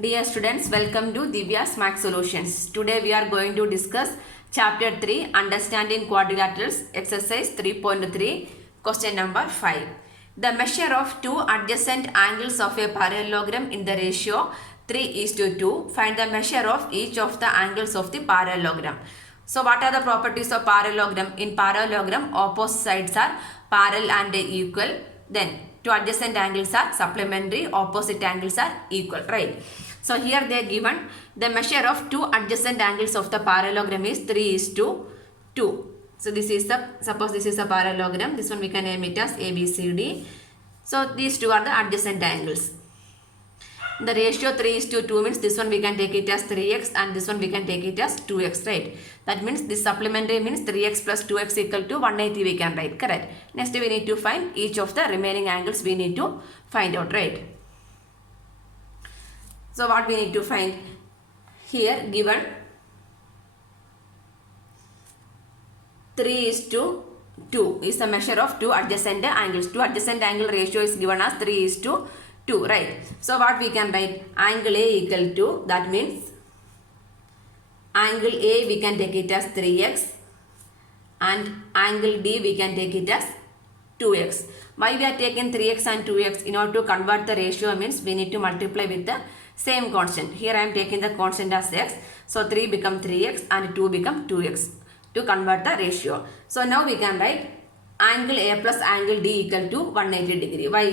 Dear students, welcome to Divya's Max Solutions. Today we are going to discuss Chapter 3, Understanding Quadrilaterals, Exercise 3.3, Question number 5. The measure of two adjacent angles of a parallelogram in the ratio 3:2. Find the measure of each of the angles of the parallelogram. So what are the properties of parallelogram? In parallelogram, opposite sides are parallel and equal. Then two adjacent angles are supplementary, opposite angles are equal, right? So here they are given the measure of two adjacent angles of the parallelogram is 3:2. So this is the, suppose this is a parallelogram, this one we can name it as ABCD. So these two are the adjacent angles. The ratio 3:2 means this one we can take it as 3x and this one we can take it as 2x, right? That means this supplementary means 3x plus 2x equal to 180 we can write, correct? Next we need to find each of the remaining angles we need to find out, right? So what we need to find here given 3:2 is the measure of two adjacent angles. Two adjacent angle ratio is given as 3:2, right? So what we can write? Angle A equal to, that means angle A we can take it as 3x and angle D we can take it as 2x. Why we are taking 3x and 2x? In order to convert the ratio means we need to multiply with the same constant. Here I am taking the constant as x. So 3 become 3x and 2 become 2x to convert the ratio. So now we can write angle A plus angle D equal to 180 degree. Why?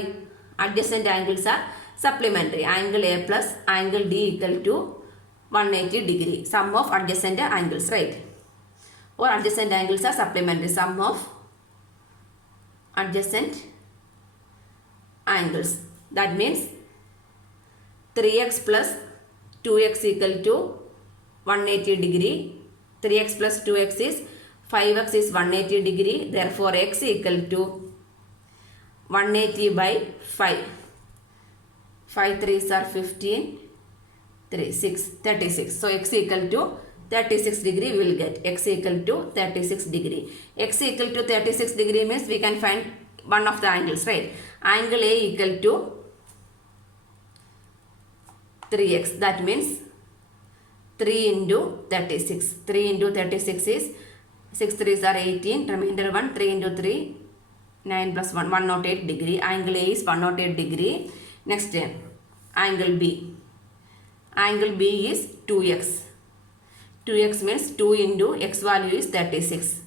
Adjacent angles are supplementary. Angle A plus angle D equal to 180 degree. Sum of adjacent angles, right? Or adjacent angles are supplementary. Sum of adjacent angles. That means 3x plus 2x equal to 180 degree. 3x plus 2x is 5x is 180 degree. Therefore, x equal to 180 by 5. 5 3s are 15. 3 6 36. So, x equal to 36 degree we will get. X equal to 36 degree. X equal to 36 degree means we can find one of the angles, right? Angle A equal to 3x. That means 3 into 36. 3 into 36 is 6 3s are 18. Remainder 1. 3 into 3. 9 plus 1. 108 degree. Angle A is 108 degree. Next angle B. Angle B is 2x. 2x means 2 into x value is 36.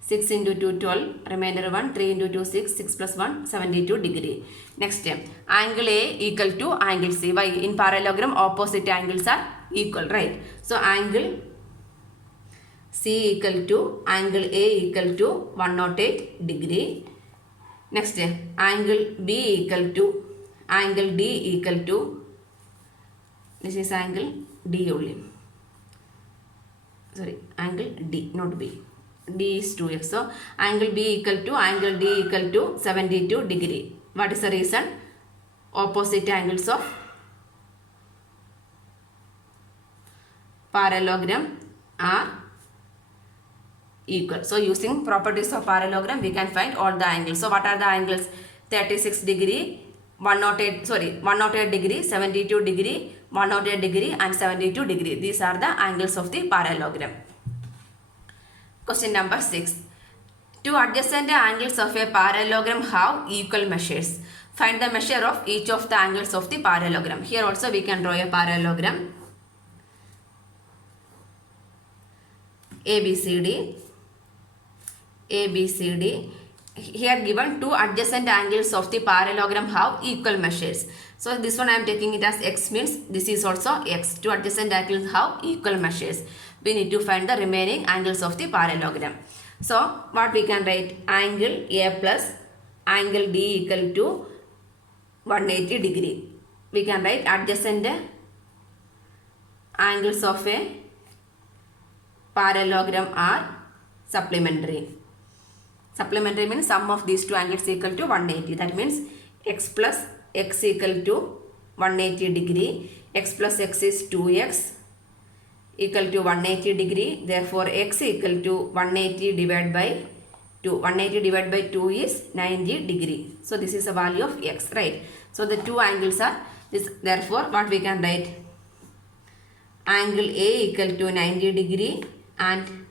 6 into 2 12. Remainder 1. 3 into 2 6. 6 plus 1 72 degree. Next angle A equal to angle C. Why? In parallelogram opposite angles are equal, right? So angle C equal to angle A equal to 108 degree. Next angle B equal to angle D equal to, this is angle D only. Sorry, angle D, not B. D is 2x. So angle B equal to angle D equal to 72 degree. What is the reason? Opposite angles of parallelogram are equal. So using properties of parallelogram we can find all the angles. So what are the angles? 36 degree, 108 degree, 72 degree, 108 degree and 72 degree. These are the angles of the parallelogram. Question number 6. Two adjacent angles of a parallelogram have equal measures. Find the measure of each of the angles of the parallelogram. Here also we can draw a parallelogram. ABCD. ABCD. Here given two adjacent angles of the parallelogram have equal measures. So this one I am taking it as x means this is also x. Two adjacent angles have equal measures. We need to find the remaining angles of the parallelogram. So what we can write? Angle A plus angle D equal to 180 degree. We can write adjacent angles of a parallelogram are supplementary. Supplementary means sum of these two angles equal to 180. That means x plus x equal to 180 degree. X plus x is 2x equal to 180 degree. Therefore, x equal to 180 divided by 2. 180 divided by 2 is 90 degree. So, this is a value of x, right? So, the two angles are this. Therefore, what we can write? angle A equal to 90 degree and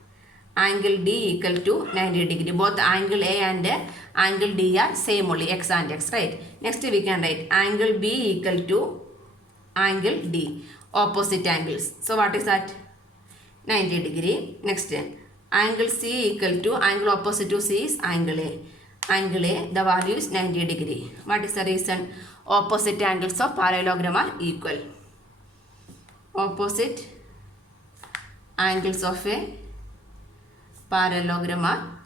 angle D equal to 90 degree. Both angle A and angle D are same only, x and x, right? Next we can write angle B equal to angle D, opposite angles. So what is that? 90 degree. Next angle C equal to, angle opposite to C is angle A. Angle A, the value is 90 degree. What is the reason? Opposite angles of parallelogram are equal. Opposite angles of a parallelogram are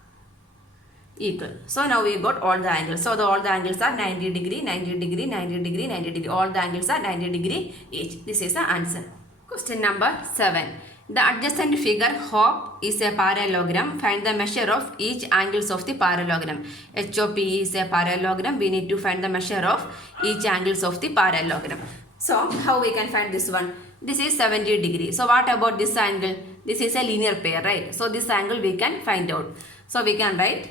equal. So now we got all the angles. So all the angles are 90 degree, 90 degree, 90 degree, 90 degree. All the angles are 90 degree each. This is the answer. Question number 7. The adjacent figure HOP is a parallelogram. Find the measure of each angles of the parallelogram. HOP is a parallelogram. We need to find the measure of each angles of the parallelogram. So how we can find this one? This is 70 degree. So what about this angle? This is a linear pair, right? So this angle we can find out. So we can write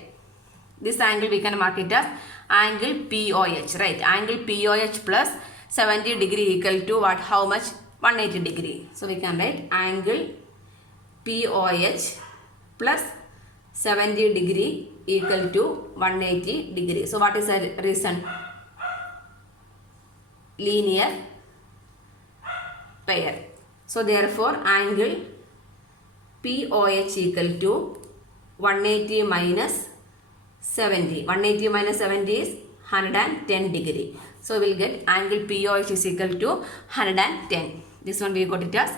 this angle, we can mark it as angle POH, right? Angle POH plus 70 degree equal to what? How much? 180 degree. So we can write angle POH plus 70 degree equal to 180 degree. So what is the reason? Linear pair. So therefore angle POH equal to 180 minus 70. 180 minus 70 is 110 degree. So we will get angle POH is equal to 110. This one we got it as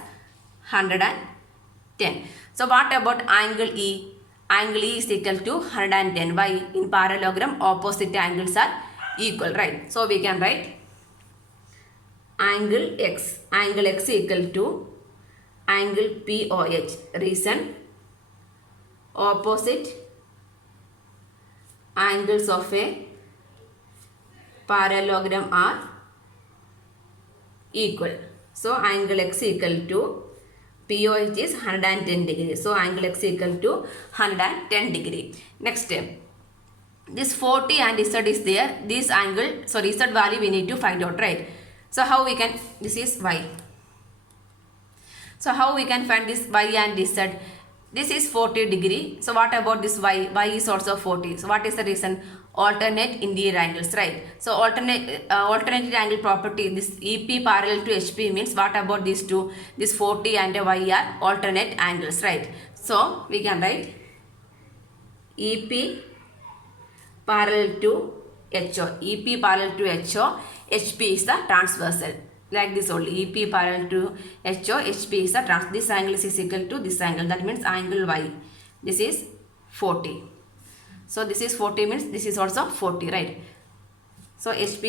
110. So what about angle E? Angle E is equal to 110. Why? In parallelogram opposite angles are equal, right? So we can write angle X. Angle X equal to angle POH. Reason? Opposite angles of a parallelogram are equal. So angle X equal to POH is 110 degree. So angle X equal to 110 degree. Next step. This 40 and Z is there. This angle, sorry, Z value we need to find out, right? So how we can, this is Y. So how we can find this Y and this Z? This is 40 degree. So what about this Y? Y is also 40. So what is the reason? Alternate interior angles, right? So alternate angle property, this EP parallel to HP means what about these two? This 40 and Y are alternate angles, right? So we can write EP parallel to HO. EP parallel to HO. HP is the transversal. Like this only. EP parallel to HO. HP is the transversal. This angle is equal to this angle. That means angle Y. This is 40. So this is 40 means this is also 40, right? So EP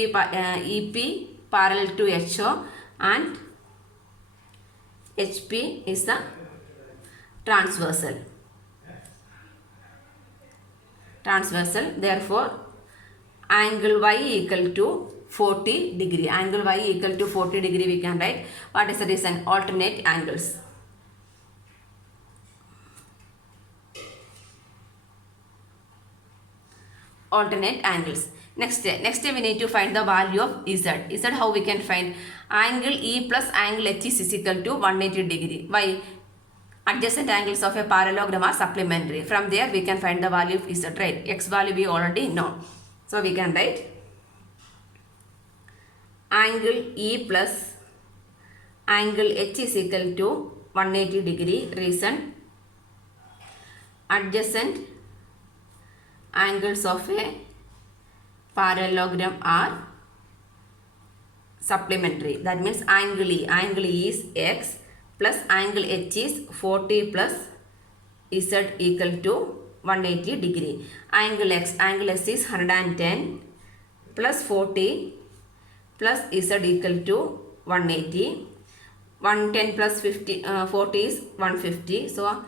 parallel to HO and HP is the transversal. Therefore angle Y equal to 40 degree. Angle Y equal to 40 degree we can write. What is the reason? Alternate angles. Alternate angles. Next we need to find the value of Z. Z how we can find? Angle E plus angle H is equal to 180 degree. Why? Adjacent angles of a parallelogram are supplementary. From there we can find the value of Z, right? X value we already know. So we can write angle E plus angle H is equal to 180 degree. Reason? Adjacent angles of a parallelogram are supplementary. That means angle E is X plus angle H is 40 plus Z equal to 180 degree. Angle X is 110 plus 40 plus Z equal to 180. 110 plus 40 is 150. So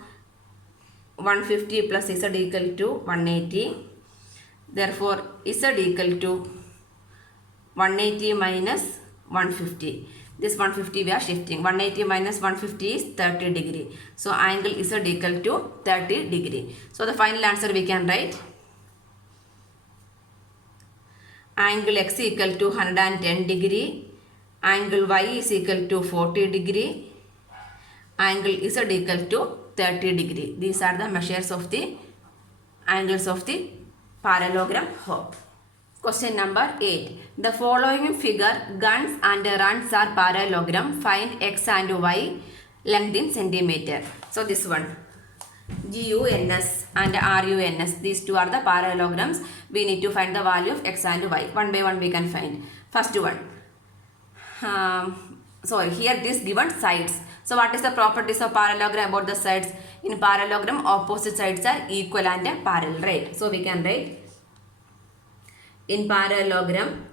150 plus Z equal to 180. Therefore Z equal to 180 minus 150. This 150 we are shifting. 180 minus 150 is 30 degree. So angle Z equal to 30 degree. So the final answer we can write angle X equal to 110 degree. Angle Y is equal to 40 degree. angle is equal to 30 degree. These are the measures of the angles of the parallelogram hoop. Question number 8. The following figure, guns and runs are parallelogram. Find x and y length in centimeter. So this one, GUNS and RUNS, these two are the parallelograms. We need to find the value of x and y. One by one we can find. First one, here this given sides. So what is the properties of parallelogram about the sides? In parallelogram, opposite sides are equal and parallel, right? So we can write, in parallelogram,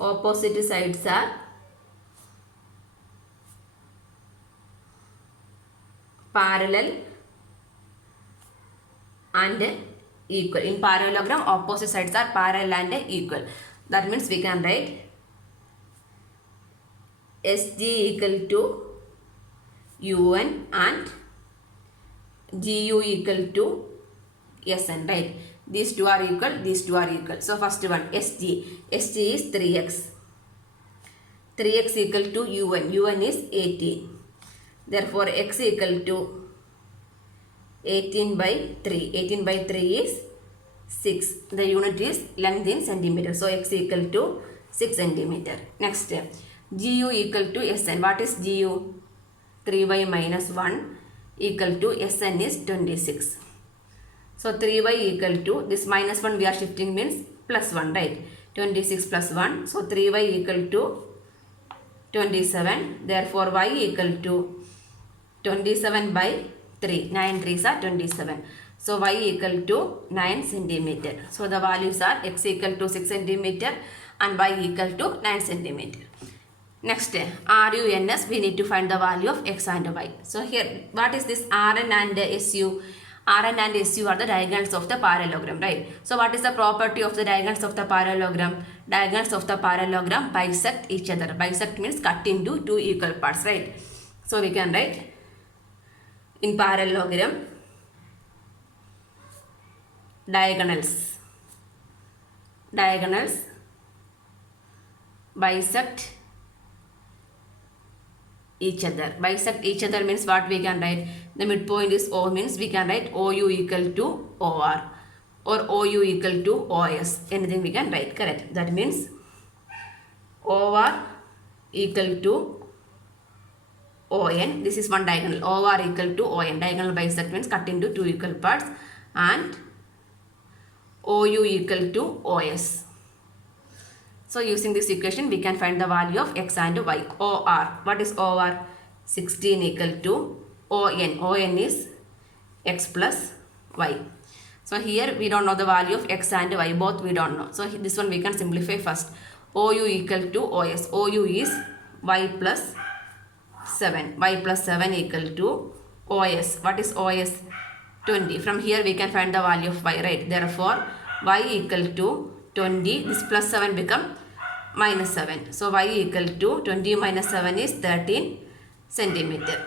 opposite sides are parallel and equal. In parallelogram, opposite sides are parallel and equal. That means we can write SG equal to UN and GU equal to SN, right? These two are equal, these two are equal. So first one, SG. SG is 3x. 3x equal to UN. UN is 18. Therefore, x equal to 18 by 3. 18 by 3 is 6. The unit is length in centimeter. So, x equal to 6 centimeter. Next, GU equal to SN. What is GU? 3y minus 1 equal to SN is 26. So, 3y equal to, this minus 1 we are shifting means plus 1, right? 26 plus 1. So, 3y equal to 27. Therefore, y equal to 27 by 3. 9 3s are 27. So, y equal to 9 centimeter. So, the values are x equal to 6 centimeter and y equal to 9 centimeter. Next, RUNS, we need to find the value of x and y. So, here, what is this RN and SU? RN and SU are the diagonals of the parallelogram, right? So, what is the property of the diagonals of the parallelogram? Diagonals of the parallelogram bisect each other. Bisect means cut into two equal parts, right? So, we can write, in parallelogram, diagonals bisect each other. Bisect each other means what we can write? The midpoint is O, means we can write OU equal to OR or OU equal to OS. Anything we can write, correct? That means OR equal to ON. This is one diagonal. OR equal to ON. Diagonal bisect means cut into two equal parts, and OU equal to OS. So, using this equation, we can find the value of x and y. OR. What is OR? 16 equal to ON. ON is x plus y. So, here we don't know the value of x and y. Both we don't know. So, this one we can simplify first. OU equal to OS. OU is y plus 7. Y plus 7 equal to OS. What is OS? 20. From here we can find the value of y, right? Therefore, y equal to 20. This plus 7 become minus 7. So, y equal to 20 minus 7 is 13 centimeter.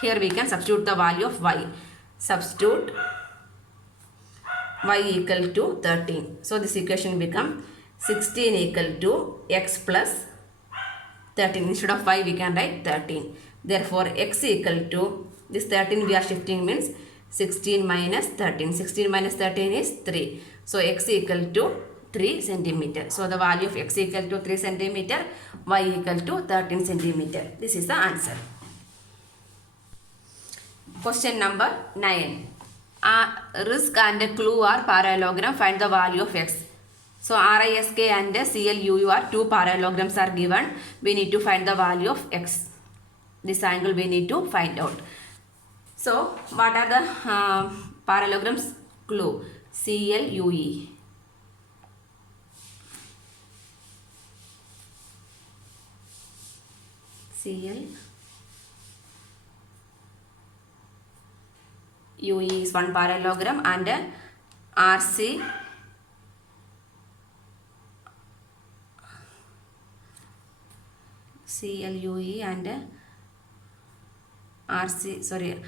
Here we can substitute the value of y. Substitute y equal to 13. So, this equation become 16 equal to x plus 13. Instead of y we can write 13. Therefore, x equal to, this 13 we are shifting means 16 minus 13. 16 minus 13 is 3. So, x equal to 3 centimeter. So, the value of x equal to 3 centimeter, y equal to 13 centimeter. This is the answer. Question number 9. Risk and clue are parallelogram. Find the value of x. So, RISK and CLUU are two parallelograms are given. We need to find the value of x. This angle we need to find out. So, what are the parallelograms? Clue. CLUE. CLUE is one parallelogram, and RC CLUE and RSIK.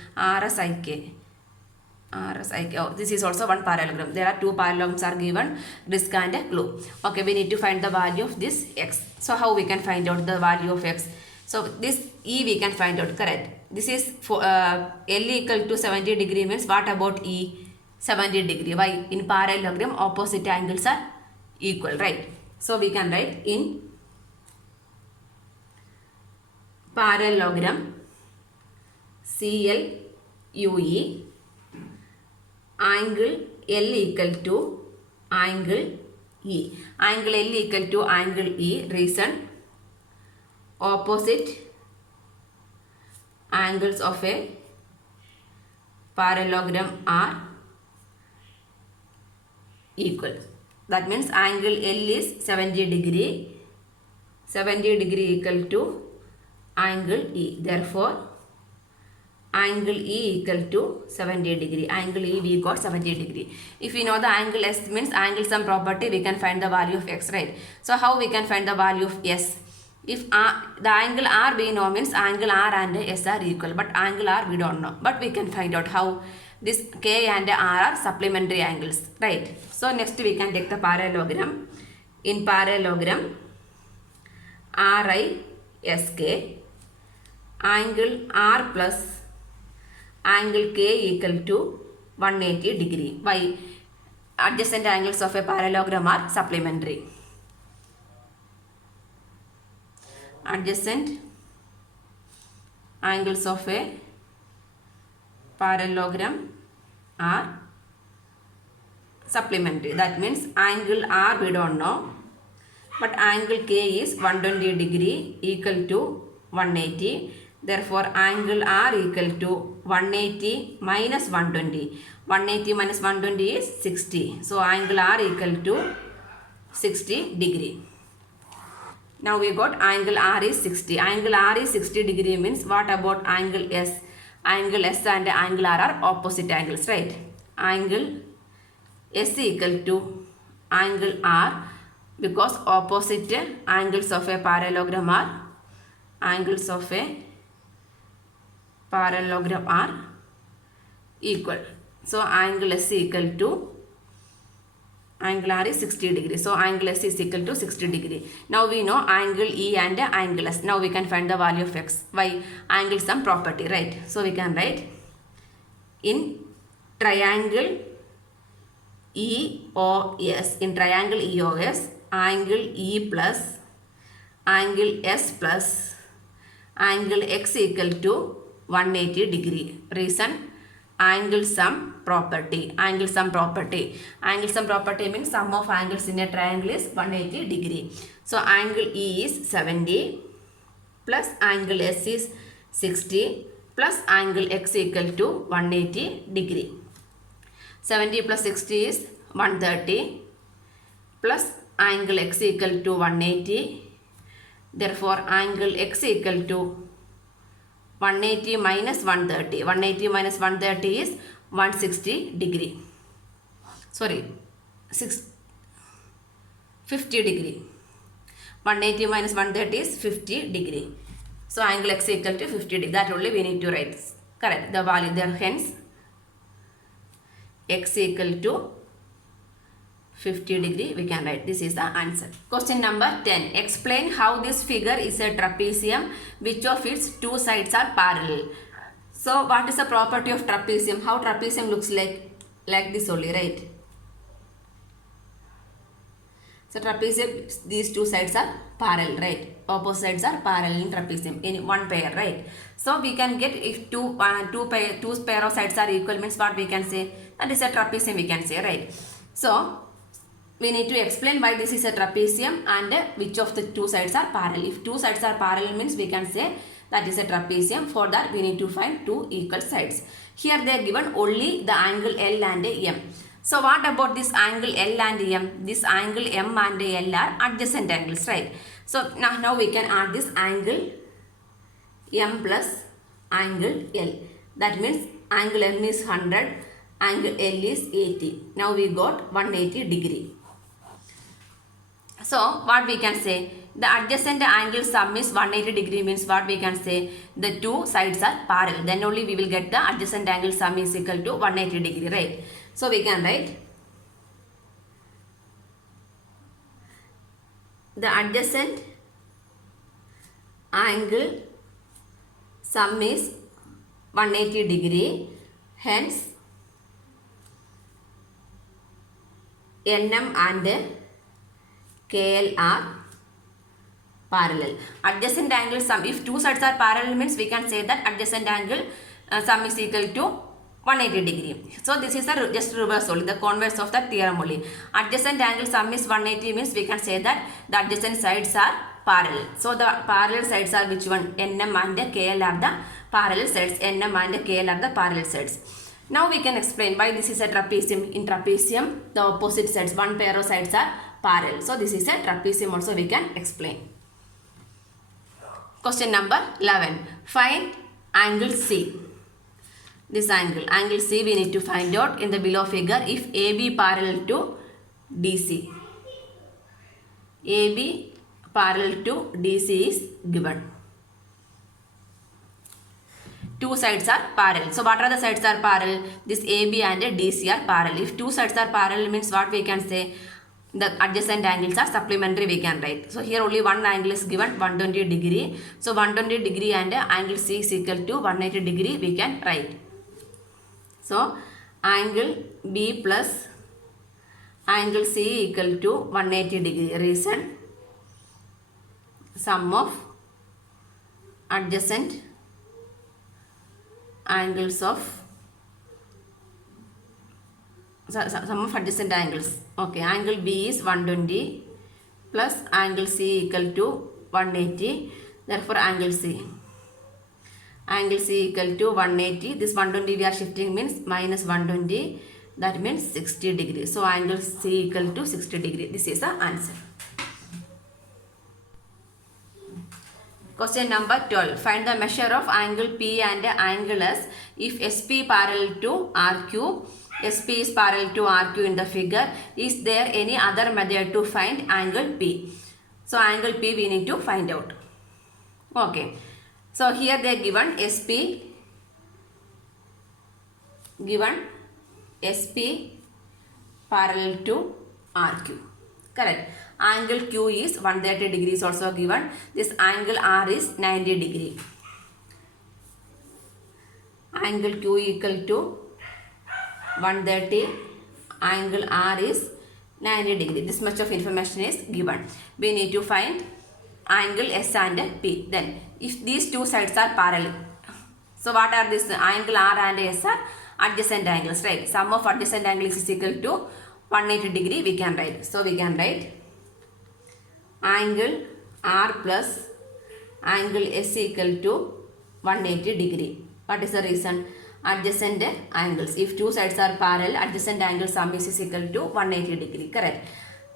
Oh, this is also one parallelogram. There are two parallelograms are given, risk and clue. Okay, we need to find the value of this x. So, how we can find out the value of x? So this E we can find out, correct. This is for L equal to 70 degree means what about E? 70 degree. Why? In parallelogram opposite angles are equal, right? So we can write in parallelogram CLUE angle L equal to angle E. Angle L equal to angle E. Reason: opposite angles of a parallelogram are equal. That means angle L is 70 degree. 70 degree equal to angle E. Therefore, angle E equal to 70 degree. Angle E we got 70 degree. If we know the angle S means angle sum property, we can find the value of X, right? So how we can find the value of S? If the angle R we know means angle R and S are equal, but angle R we don't know. But we can find out how. This K and R are supplementary angles, right? So next we can take the parallelogram. In parallelogram RISK, angle R plus angle K equal to 180 degree. Why? Adjacent angles of a parallelogram are supplementary. Adjacent angles of a parallelogram are supplementary. That means angle R we don't know, but angle K is 120 degree equal to 180. Therefore, angle R equal to 180 minus 120. 180 minus 120 is 60. So, angle R equal to 60 degree. Now, we got angle R is 60. Angle R is 60 degree means what about angle S? Angle S and angle R are opposite angles, right? Angle S equal to angle R, because opposite angles of a parallelogram are equal. So angle S equal to angle R is 60 degree. So angle S is equal to 60 degree. Now we know angle E and angle S. Now we can find the value of X. Why? Angle sum property, right? So we can write in triangle EOS. In triangle EOS, angle E plus angle S plus angle X equal to 180 degree. Reason: angle sum property. Angle sum property. Angle sum property means sum of angles in a triangle is 180 degree. So angle E is 70 plus angle S is 60 plus angle X equal to 180 degree. 70 plus 60 is 130 plus angle X equal to 180. Therefore, angle X equal to 180 minus 130. 180 minus 130 is 160 degree. Sorry, 50 degree. 180 minus 130 is 50 degree. So, angle X equal to 50 degree. That only we need to write. Correct. The value there. Hence, X equal to 50 degree we can write. This is the answer. Question number 10. Explain how this figure is a trapezium, which of its two sides are parallel. So what is the property of trapezium? How trapezium looks like this only, right? So trapezium, these two sides are parallel, right? Opposite sides are parallel in trapezium in one pair, right? So we can get if two pair of sides are equal means what we can say? That is a trapezium we can say, right? So we need to explain why this is a trapezium and which of the two sides are parallel. If two sides are parallel means we can say that is a trapezium. For that we need to find two equal sides. Here they are given only the angle L and M. So what about this angle L and M? This angle M and L are adjacent angles, right? So now we can add this angle M plus angle L. That means angle M is 100, angle L is 80. Now we got 180 degree. So what we can say? The adjacent angle sum is 180 degree means what we can say? The two sides are parallel. Then only we will get the adjacent angle sum is equal to 180 degree, right? So we can write the adjacent angle sum is 180 degree, hence NM and KL are parallel. Adjacent angle sum, if two sides are parallel means we can say that adjacent angle sum is equal to 180 degree. So this is a just reverse only, the converse of the theorem only. Adjacent angle sum is 180 means we can say that the adjacent sides are parallel. So the parallel sides are which one? NM and KL are the parallel sides. NM and KL are the parallel sides. Now we can explain why this is a trapezium. In trapezium, the opposite sides, one pair of sides are parallel. So this is a trapezium also we can explain. Question number 11. Find angle C. This angle C we need to find out in the below figure if AB parallel to DC. AB parallel to DC is given. Two sides are parallel. So what are the sides are parallel? This AB and DC are parallel. If two sides are parallel means what we can say? The adjacent angles are supplementary we can write. So here only one angle is given 120 degree. So 120 degree and angle C is equal to 180 degree we can write. So angle B plus angle C equal to 180 degree. Reason, sum of adjacent angles of sum of adjacent angles. Okay, angle B is 120 plus angle C equal to 180. Therefore angle C equal to 180. This 120 we are shifting means minus 120. That means 60 degrees. So angle C equal to 60 degree. This is the answer. Question number 12. Find the measure of angle P and angle S if SP parallel to RQ. SP is parallel to RQ in the figure. Is there any other method to find angle P? So angle P we need to find out. Okay. So here they given SP parallel to RQ. Correct. Angle Q is 130 degrees also given. This angle R is 90 degree. Angle Q equal to 130. Angle R is 90 degree. This much of information is given. We need to find angle S and P. Then if these two sides are parallel, so what are this? Angle R and S are adjacent angles, right? Sum of adjacent angles is equal to 180 degree we can write. So we can write angle R plus angle S equal to 180 degree. What is the reason? Adjacent angles. If two sides are parallel, adjacent angle sum is equal to 180 degree. Correct.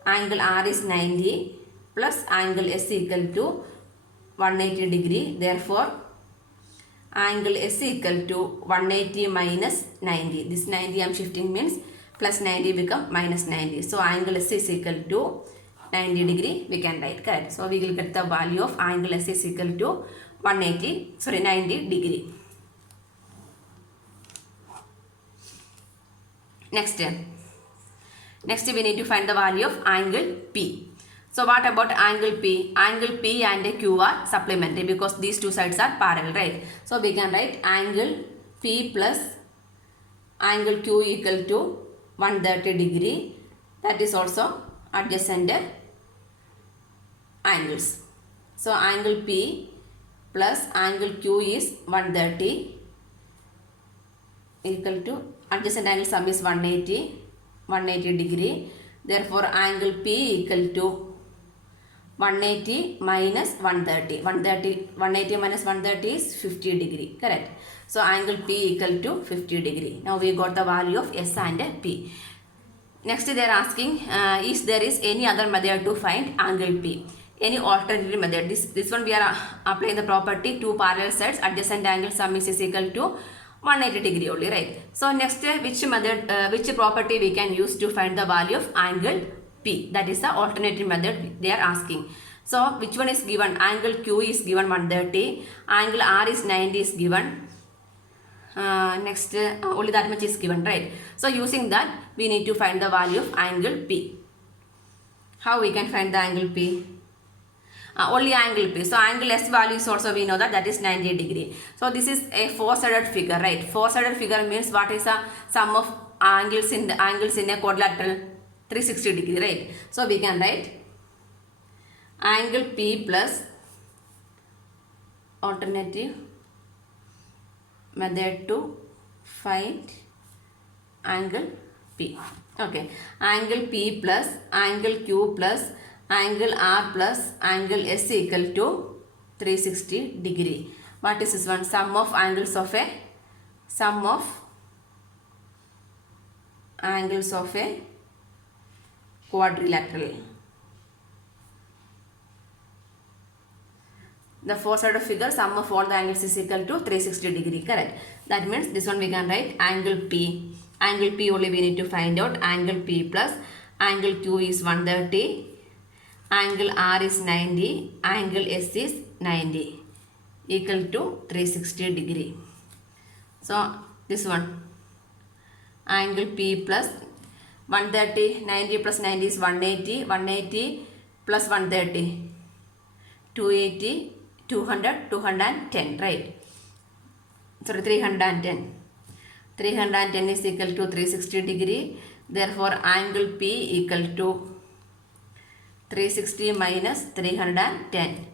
Angle R is 90 plus angle S equal to 180 degree. Therefore, angle S equal to 180 minus 90. This 90 I am shifting means plus 90 become minus 90. So angle S is equal to 90 degree we can write. Correct. So we will get the value of angle S is equal to 90 degree. Next we need to find the value of angle P. So what about angle P? Angle P and Q are supplementary because these two sides are parallel, right? So we can write angle P plus angle Q equal to 130 degree. That is also adjacent angles. So angle P plus angle Q is 130 equal to adjacent angle sum is 180 degree. Therefore angle P equal to 180 minus 130. 180 minus 130 is 50 degree. Correct. So angle P equal to 50 degree. Now we got the value of S and P. Next they are asking is there is any other method to find angle P. Any alternative method. This one we are applying the property two parallel sides adjacent angle sum is equal to 180 degree only, right? So next which method, which property we can use to find the value of angle P? That is the alternative method they are asking. So which one is given? Angle Q is given 130, angle R is 90 is given. Next only that much is given, right? So using that we need to find the value of angle P. How we can find the angle P? only angle P. So angle S value is also we know that is 90 degree. So this is a four-sided figure, right? Four-sided figure means what is the sum of angles in a quadrilateral? 360 degree, right? So we can write angle P plus alternative method to find angle P. Okay, angle P plus angle Q plus angle R plus angle S equal to 360 degree. What is this one? Sum of angles of a quadrilateral. The four-sided figure, sum of all the angles is equal to 360 degree, correct? That means this one we can write angle P. Angle P only we need to find out. Angle P plus angle Q is 130. Angle R is 90. Angle S is 90. Equal to 360 degree. So this one. Angle P plus 130. 90 plus 90 is 180. 180 plus 130. 280. 200, 210, right? Sorry, 310. 310 is equal to 360 degree. Therefore, angle P equal to 360 minus 310.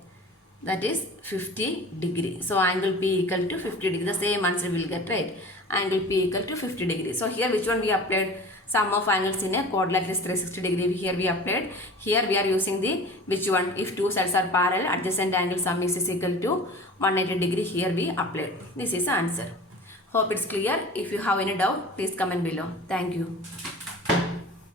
That is 50 degree. So, angle P equal to 50 degree. The same answer we will get, right? Angle P equal to 50 degree. So, here which one we applied? Sum of angles in a quadrilateral is 360 degree. Here we applied. Here we are using the which one? If two sides are parallel, adjacent angle sum is equal to 180 degree. Here we applied. This is the answer. Hope it's clear. If you have any doubt, please comment below. Thank you.